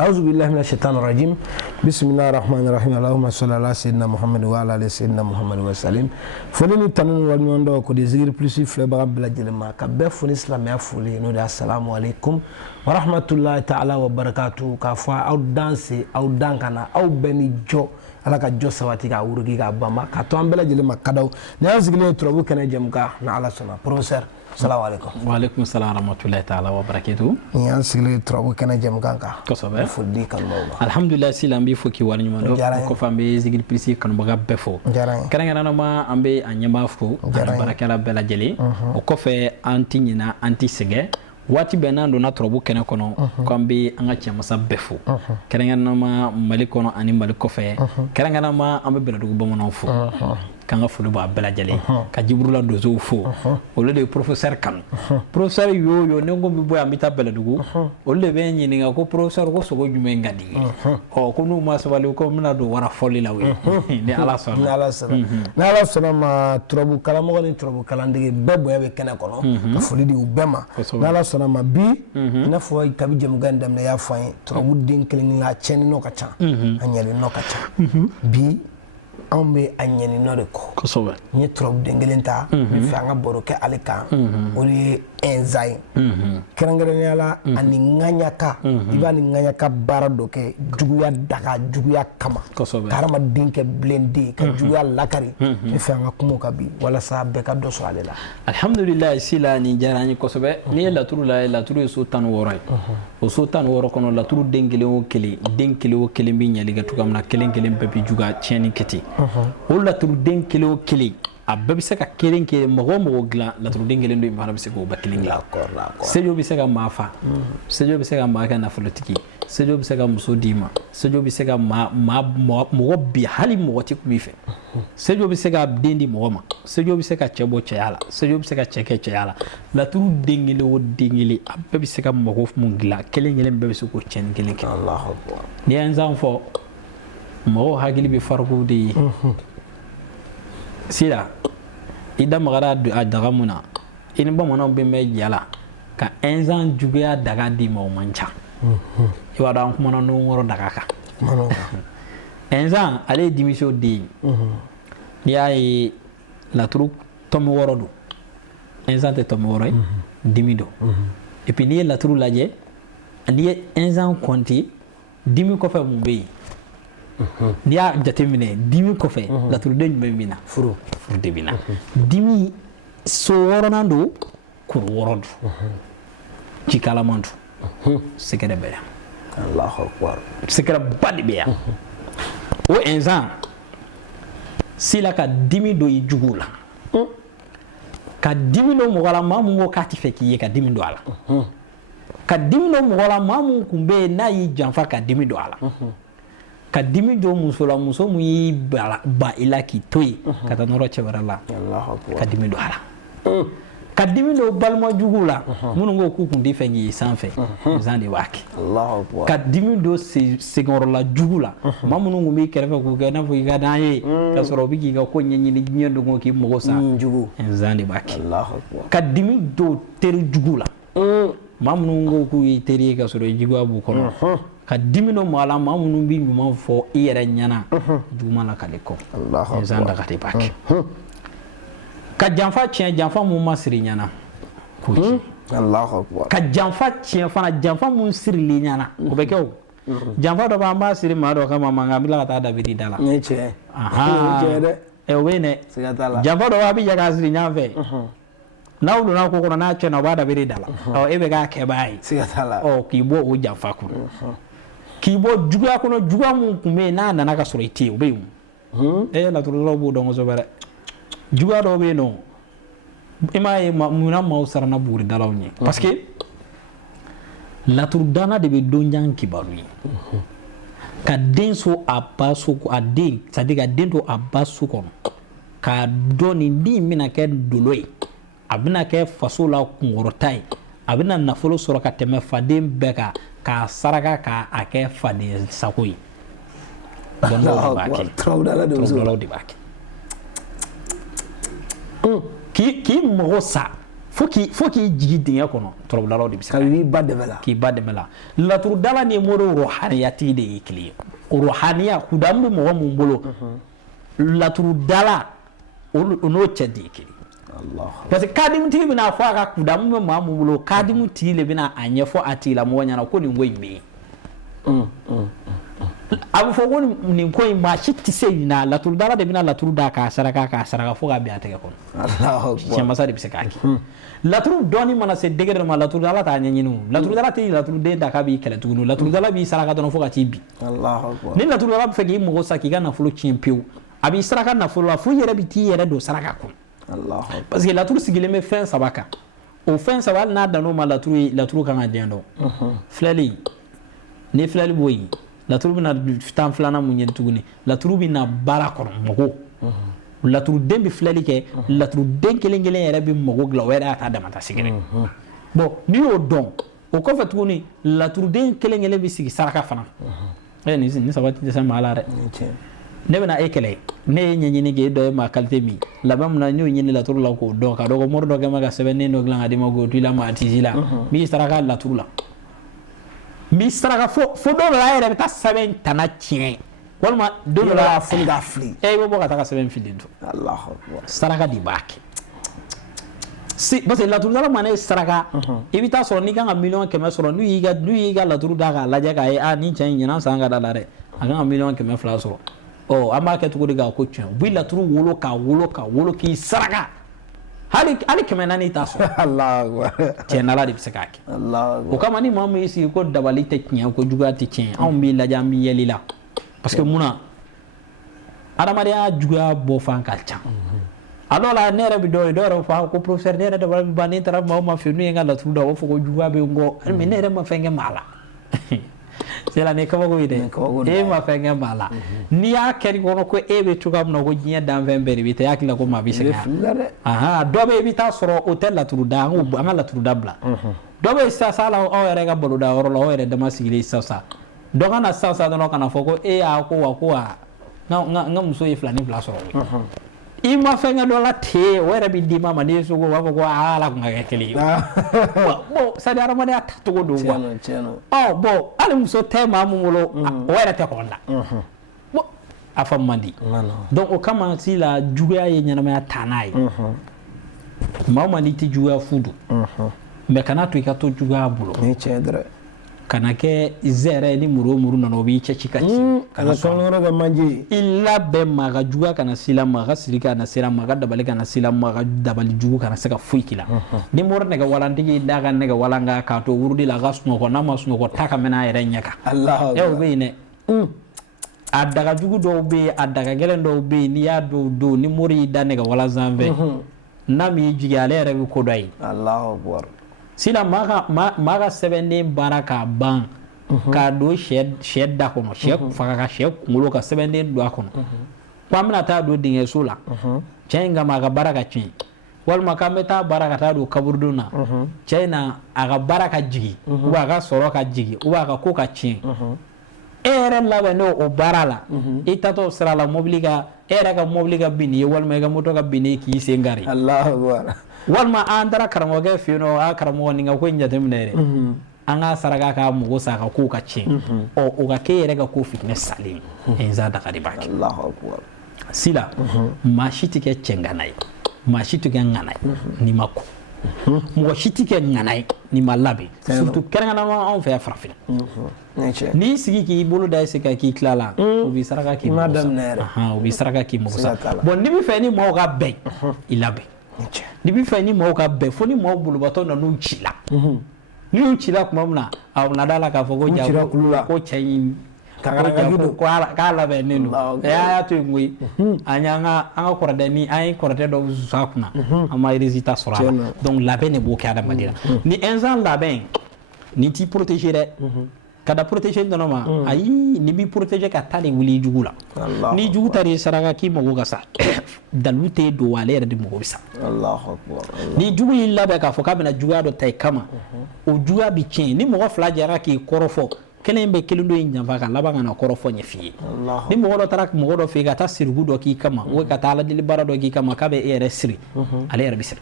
أعوذ بالله من الشيطان الرجيم بسم الله الرحمن الرحيم اللهم صل على سيدنا محمد وعلى آل سيدنا محمد وسلم فلن تنون والمن دو كو ديزير بلسي فلبا بلا جلما كبه فون اسلام يا فولي نو السلام عليكم ورحمه الله تعالى وبركاته كفا او دانسي او دانكنا او بني جو ala ka jo sawati ka wurugi ka bama ka to ambela jele makadaw ne azgile trobu kana jamka na ala sona professeur assalamu alaikum wa alaikum assalam rahmatullahi ta'ala wa barakatuh ni azgile trobu kana jamka ka ko sobe fuddi kan mawba alhamdulillah silambi foki wani nyumando ko fambe zigil prisi kan baga befo kana na ma ambe anyamba fo barakala bela jele o ko fe antinyina anti sege wati benando na trobu kene kono kwambi anga chamasa befu kerengana ma mali kono ani mali kofe kerengana ma ambe bela dugu bomono fu kanga fulu ba bela jale ka jibrula dozo fu o le professeur kan professeur yo ne ngombi boya mita bela dugu o le be nyini nga ko professeur ko sogo jume ngadi o ko no ma sabali ko mina do wara folli lawe ni ala sona ma trobu kala mo ni trobu kala ndigi bebo yabe kene kono ka fuli di ubema na sona ma bi na fo kabi jëm gandam na ya fay trobu din kelin la cheni no ka cha anyali no ka cha bi ambe anyani no de ko sobe ni trobu dengelenta bi fa nga boroke alika oli enzai kerangere ni ala ani nganyaka ibani nganyaka barado ke juguya daga juguya kama karama dinke blendi ka juguya lakari bi fa nga kumo ka bi wala sa be ka do so alela alhamdulillah sila ni jarani ko sobe ni la turu sultan woray o sultan woro kono la turu dengele o kele bi nyali ga tukamna kelen bebi juga cheni keti o la turu dengele o kele abbe bi se ka kelen mo gla la turu dengele ndo imba bi se ko bakilin la sejo bi se ka mafa sejo bi se ka ma ka na politiki sejo bi se ka muso dima sejo bi se ka mo bi hali mo ti ku mi fe sejo bi se ka dendi mo ma sejo bi se ka chebo chayala sejo bi se ka cheke chayala la turu dengele o dengele abbe bi se ka mo mun gla kelen be bi se ko chen kelen ke Allahu akbar ni anzan fo mo hagili bi farko de sila ida magara a daga muna in ba mona be me yala ka enzan jugeya daga di mo mancha iwa da kuma no ngoro daga ka enzan ale dimisho di ni ay la tru tomi worodu enzan te tomi woroy dimido et puis ni la tru laje ni enzan konti dimi ko fa mu be dia jatemine dimi ko fe la tru den be mina furu de bina dimi so woronando kur worodu ci kalamandu sekere be Allahu akbar sekere badi be o enzan sila ka dimi do jugula ka dimi no mogala mamu ngo kati feki ka dimi do ala ka dimi no mogala mamu kumbe na yi janfa ka dimi do ala ka dimi do muso mu yi ba ila ki toyi ka ta noro chebarala Allahu akbar ka dimi do ala ka dimi do balma jugula mun ngo ku kundi fengi sanfe zande waki Allahu akbar ka dimi do segorola jugula mamun ngo mi kerefe ku ga na fu ga daye ka soro bigi ga ko nyenyi ni nyendo ngo ki mo sa jugu zande waki Allahu akbar ka dimi do teri jugula mamun ngo ku teri ka soro jigwa bu kono ka dimino mala mamunu bi mi fo iyere nyana juma la kaliko Allahu akbar zanda ka tibaki ka janfa chien janfa mu masiri nyana kuchi Allahu akbar ka janfa chien fana janfa mu sirli nyana ko be kew janfa do ba masiri ma do kama manga bila ta da bidi dala nyeche e wene janfa do ba bi jaga siri nyafe nawlu na ko na chena ba da bidi dala o ebe ga ke bai sigatala o kibo o janfa ku kibo juga kono juga mu kume na nana ka soro ite obe la turu robo dongo so bare juga do be no ima muna ma usara na buri dalawni parce que la turu dana de be donjan kibaru ka denso abaso ko ade sadiga dento abaso ko ka doni ndi mina ke doloi abina ke fasola kungorotai abina nafolo soro ka teme faden beka ka saraka ka ake faden sakoi bondo baki trawdala de baki ki mo sa faut qu'il jigi dingɛ kɔnɔ tɔrɔbɔlaw de bɛ se k'i ba dɛmɛ la k'i ba dɛmɛ la laturu dala ni mori ruhaniyati de ye kelen ye ruhaniya kudamu bɛ mɔgɔ mun bolo laturu dala o n'o cɛ de ye kelen parce que kadimutigi bɛna fɔ a ka kudamu bɛ maa mun bolo kadimutigi de bɛna a ɲɛfɔ a tigilamɔgɔ ɲɛna ko nin ko in bɛ yen a bɛ fɔ ko nin ko in maa si tɛ se nin na laturu dala de bɛna laturu da k'a saraka fo k'a bin a tɛgɛ kɔnɔ cɛmasa de bɛ se k'a kɛ laturu dɔɔni mana se degré dɔ ma laturu dala t'a ɲɛɲini o laturu dala tɛ laturu den da k'a b'i kɛlɛ tuguni laturu dala b'i saraka dɔrɔn fo ka t'i bin ni laturu dala bɛ fɛ k'i mago sa k'i ka nafolo tiɲɛ pewu a b'i saraka nafolo la fo i yɛrɛ bɛ t'i yɛrɛ don saraka kɔnɔ parce que laturu sigilen bɛ fɛn saba kan o fɛn saba hali n'a dan'o ma laturu kan ka diɲɛ dɔn filɛli ni filɛli b'o yen laturu bɛna tan filanan mun ɲini tuguni laturu bɛna baara kɔnɔ mɔgɔ laturuden bɛ filɛli kɛ laturuden kelen kelen yɛrɛ bɛ mɔgɔ dilan o yɛrɛ y'a ta damata sigilen bon n'i y'o dɔn o kɔfɛ tuguni laturuden kelen kelen bɛ sigi saraka fana nin sabati tɛ se maa la dɛ ne bɛna e kɛlɛ ne ye ɲɛɲini kɛ e dɔ ye maa qualité min labɛn mun na n y'o ɲini laturu la k'o dɔn ka dɔn ko mori dɔ kɛ mɛ ka sɛbɛnnen dɔ dilan ka d'i ma k'o to i la maa tisi la n b'i saraka laturu la n b'i saraka fo dɔw la a yɛrɛ bɛ taa sɛbɛn tana tiɲɛ walima don dɔ la fili ka fili i bɛ bɔ ka taa sɛbɛn fili to saraka de b'a kɛ parce que laturu dala mana ye saraka i bɛ taa sɔrɔ n'i kan ka miliyɔn 100 sɔrɔ n'u y'i ka laturu da k'a lajɛ k'a ye ni cɛ in ɲɛna san ka da la dɛ a kan ka miliyɔn 200 sɔrɔ an b'a kɛ cogo di k'a ko tiɲɛ u bɛ laturu wolo k'i saraka hali 400 t'a sɔrɔ tiɲɛ n'Ala de bɛ se k'a kɛ o kama ni maa min y'i sigi ko dabali tɛ tiɲɛ ko juguya tɛ tiɲɛ anw b'i lajɛ an b'i yɛlɛ la parce que munna adamadenya juguya bɔ fan ka ca a dɔw la ne yɛrɛ bɛ dɔw ye dɔw yɛrɛ bɛ fɔ ko professeur ne yɛrɛ dabali bɛ ban ne taara maa o maa fɛ n'u ye n ka laturu da u b'a fɔ ko juguya bɛ n kɔ mais ne yɛrɛ ma fɛn kɛ maa la c'est la ne kabako ye dɛ e ma fɛn kɛ maa la n'i y'a kɛri kɔnɔ ko e bɛ cogoya min na ko diɲɛ danfɛn bɛɛ de bɛ taa i hakili la ko maa bɛ sɛgɛn dɔ bɛ yen i bɛ taa sɔrɔ o tɛ laturu da an ka laturu da bila dɔ bɛ yen sisan la aw yɛrɛ ka baloda yɔrɔ la aw yɛrɛ dama sigilen sisan dɔ ka na sisan dɔrɔn ka na fɔ ko e y'a ko wa n ka muso ye 2 ni 2 sɔrɔ i ma fɛn kɛ dɔ la ten o yɛrɛ bɛ d'i ma n'i ye so ko u b'a fɔ ko ala tun ka kɛ kelen ye bon c'est à dire adamadenya tacogo don quoi bon hali muso tɛ maa mun bolo o yɛrɛ tɛ kɔn la bon a faamu man di donc o kama si la juguya ye ɲɛnamaya taa n'a ye maa o maa n'i tɛ juguya fu don mais kana to i ka to juguya bolo kana kɛ zɛrɛ ni muru nana o b'i cɛci ka ci kana sɔnɔrɔ ka manje i labɛn maa ka juguya kana se la maa ka siri kana se la maa ka dabali kana se la maa ka dabali jugu kana se ka foyi k'i la ni mori nɛgɛ walantigi da ka nɛgɛ walan kan k'a to wurudi la a ka sunɔgɔ n'a ma sunɔgɔ ta ka mɛnɛ a yɛrɛ ɲɛ kan o bɛ yen dɛ a daga jugu dɔw bɛ yen a daga gɛlɛn dɔw bɛ yen n'i y'a dɔw don ni mori y'i da nɛgɛ walan sanfɛ n'a m'i jigi ale yɛrɛ bɛ ko dɔ ye sisan maa ka sɛbɛnden baara k'a ban k'a don sɛ da kɔnɔ sɛ faga ka sɛ kunkolo ka sɛbɛnden don a kɔnɔ ko an bɛna taa don dingɛso la cɛ in kama a ka baara ka tiɲɛ walima k'an bɛ taa baara ka taa don kaburidon na cɛ in na a ka baara ka jigin ou bien a ka sɔrɔ ka jigin ou bien a ka ko ka tiɲɛ e yɛrɛ labɛn n'o baara la i tatɔ sira la mobili ka e yɛrɛ ka mobili ka bin ye walima i ka moto ka bin k'i sen kari walima an taara karamɔgɔkɛ fɛ yen nɔ a karamɔgɔ nin ka ko in jateminɛ yɛrɛ an ka saraka ka mɔgɔ sa ka ko ka tiɲɛ o ka kɛ yɛrɛ ka ko fitinɛ salen nza daga de b'a kɛ sila maa si tɛ kɛ cɛngana ye maa si tɛ kɛ ŋana ye n'i ma ko mɔgɔ si tɛ kɛ ŋana ye n'i ma labɛn surtout kɛrɛnkɛrɛnnama anw fɛ yan farafinna n'i sigi k'i bolo da se ka k'i tila la o b'i saraka k'i mɔgɔ sa o b'i saraka k'i mɔgɔ sa bon n'i bɛ fɛ ni maaw ka bɛn i labɛn n'i bɛ fɛ ni maaw ka bɛn fo ni maaw bolobatɔ nan'u ci la n'u y'u ci la tuma min na a na da la k'a fɔ ko ja ko cɛ in k'a labɛnnen don y'a to yen koyi an ka kɔrɔtɛ an ye kɔrɔtɛ dɔw sa kunna an ma résultat sɔrɔ a la donc labɛn de b'o kɛ adamadenya ni insan labɛn ni t'i protéger dɛ ka da protéger dɔrɔn ma ayi ni b'i protéger ka taa de wuli jugu la ni jugu ta de saraka k'i mago ka sa dalu tɛ don ale yɛrɛ de mago bɛ sa ni jugu y'i labɛn k'a fɔ k'a bɛna juguya dɔ ta i kama o juguya bɛ tiɲɛ ni mɔgɔ 2 jɛra k'i kɔrɔfɔ kelen be kelen do in janfa ka laban kana kɔrɔ fɔ ɲɛ fiye ni mɔgɔ dɔ taara mɔgɔ dɔ fɛ ka taa sirigu dɔ k'i kama o ka taa aladeli baara dɔ k'i kama k'a bɛ e yɛrɛ siri ale yɛrɛ bɛ siri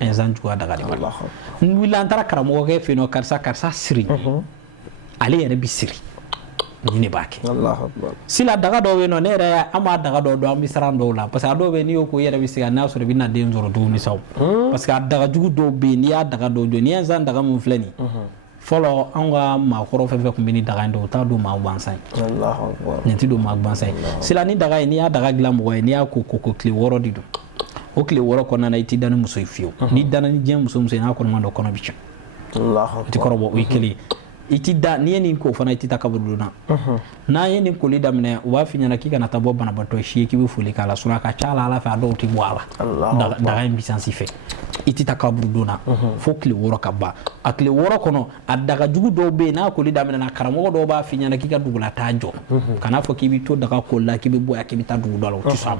insan juguya daga de b'a n wulila an taara karamɔgɔkɛ fɛ yen nɔ karisa siri ale yɛrɛ bɛ siri ni ne b'a kɛ sila daga dɔw bɛ yen nɔ ne yɛrɛ an b'a daga dɔw dɔn an bɛ siran dɔw la parce que a dɔw bɛ yen n'i y'o ko i yɛrɛ bɛ se ka n'a sɔrɔ i bɛ na den sɔrɔ tuguni sa parce que a daga jugu dɔw bɛ yen n'i y'a daga dɔw jɔ n'i ye insan daga min filɛ nin fɔlɔ an ka maakɔrɔ fɛn fɛn tun bɛ ni daga in dɔn o t'a don maa gansan ye nin tɛ don maa gansan ye sila ni daga in n'i y'a daga dilan mɔgɔ ye n'i y'a ko tile 6 de don o tile 6 kɔnɔna na i t'i da ni muso ye fiyewu n'i dana ni diɲɛ muso ye n'a kɔnɔma dɔ kɔnɔ bɛ tiɲɛ o tɛ kɔrɔbɔ o ye kelen i ti da n'i ye nin ko fana i ti taa kaburu donna n'a ye nin koli daminɛ u b'a f'i ɲɛna k'i kana taa bɔ banabaatɔ si ye k'i bɛ foli k'a la a ka ca ala fɛ a dɔw tɛ bɔ a la daga in bisansi fɛ i ti taa kaburu donna fo tile 6 ka ban a tile 6 kɔnɔ a daga jugu dɔw bɛ yen n'a koli daminɛna karamɔgɔ dɔw b'a f'i ɲɛna k'i ka dugula taa jɔ kana fɔ k'i bɛ to daga koli la k'i bɛ bɔ yan k'i bɛ taa dugu dɔ la o tɛ sɔn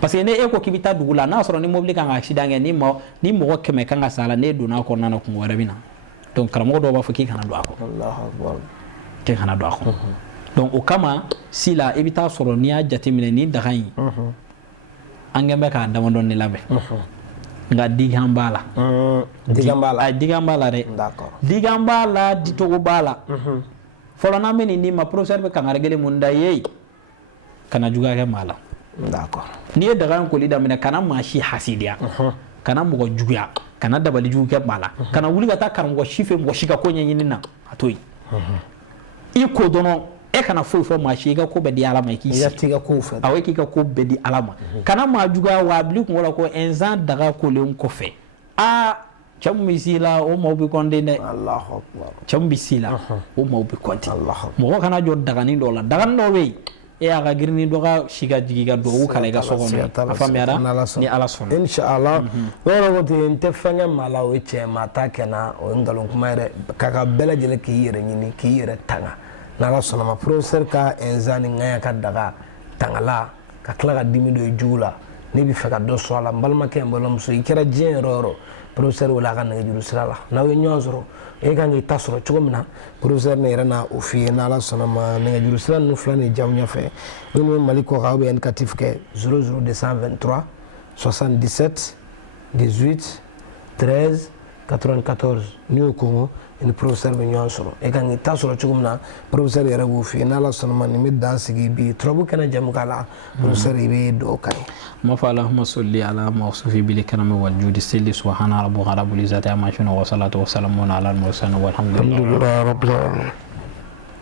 parce que ne e ko k'i bɛ taa dugu la n'a sɔrɔ ni mobili kan ka accident kɛ ni mɔgɔ 100 kan ka sa la n'e donna a kɔnɔna na kungo wɛrɛ bɛ na donc karamɔgɔ dɔw b'a fɔ k'i kana don a kɔnɔ k'i kana don a kɔnɔ donc o kama si la i bɛ taa sɔrɔ n'i y'a jateminɛ ni daga in an kɛn bɛ k'a damadɔn de labɛn nka digan b'a la digan b'a la dɛ digan b'a la dicogo b'a la fɔlɔ n'an bɛ nin d'i ma professeur bɛ kangari gɛlɛn mun da i ye kana juguya kɛ maa la n'i ye daga in koli daminɛ kana maa si hasidiya kana mɔgɔ juguya kana dabali jugu kɛ maa la kana wuli ka taa karamɔgɔ si fɛ mɔgɔ si ka ko ɲɛɲini na a to yen i ko dɔrɔn e kana foyi fɔ maa si i ka ko bɛɛ di ala ma i k'i sigi awɔ e k'i ka ko bɛɛ di ala ma kana maa juguya wa a bili kunkolo la ko insan daga kolen kɔfɛ cɛ min bɛ s'i la o maaw bɛ kɔnten dɛ cɛ min bɛ s'i la o maaw bɛ kɔnten mɔgɔ kana jɔ daganin dɔw la daganin dɔw bɛ yen e y'a ka girin ni dɔ ka si ka jigi ka dugawu kala i ka so kɔnɔ a faamuyara ni ala sɔnna inshallah yɔrɔ ko ten n tɛ fɛn kɛ maa la o ye tiɲɛ maa ta kɛ na o ye nkalon kuma yɛrɛ k'a ka bɛɛ lajɛlen k'i yɛrɛ ɲini k'i yɛrɛ tanga n'ala sɔnna ma professeur ka insan ni ŋaɲa ka daga tangala ka tila ka dimi don i jugu la ne bɛ fɛ ka dɔ sɔrɔ a la n balimakɛ n balimamuso i kɛra diɲɛ yɔrɔ o yɔrɔ professeur wele a ka nɛgɛjuru sira la n'aw ye ɲɔgɔn sɔrɔ e kan k'i ta sɔrɔ cogo min na professeur ne yɛrɛ na o f'i ye n'ala sɔnna ma nɛgɛjuru sira ninnu fila nin jamu ɲɛfɛ minnu bɛ mali kɔ kan aw bɛ indicatif kɛ 00223 77 18 13 94 n'i y'o kɔngɔ i ni professeur bɛ ɲɔgɔn sɔrɔ e kan k'i ta sɔrɔ cogo min na professeur yɛrɛ b'o f'i ye n'ala sɔnna ma nin bɛ dan sigi bi turabu kɛnɛ jamukan la professeur i bɛ dugawu kan ye ما فعلهم صلي على موصوف بالكرم والجود سيدي سبحان ربك رب العزة عما يصفون والصلاة والسلام على المرسلين والحمد لله رب العالمين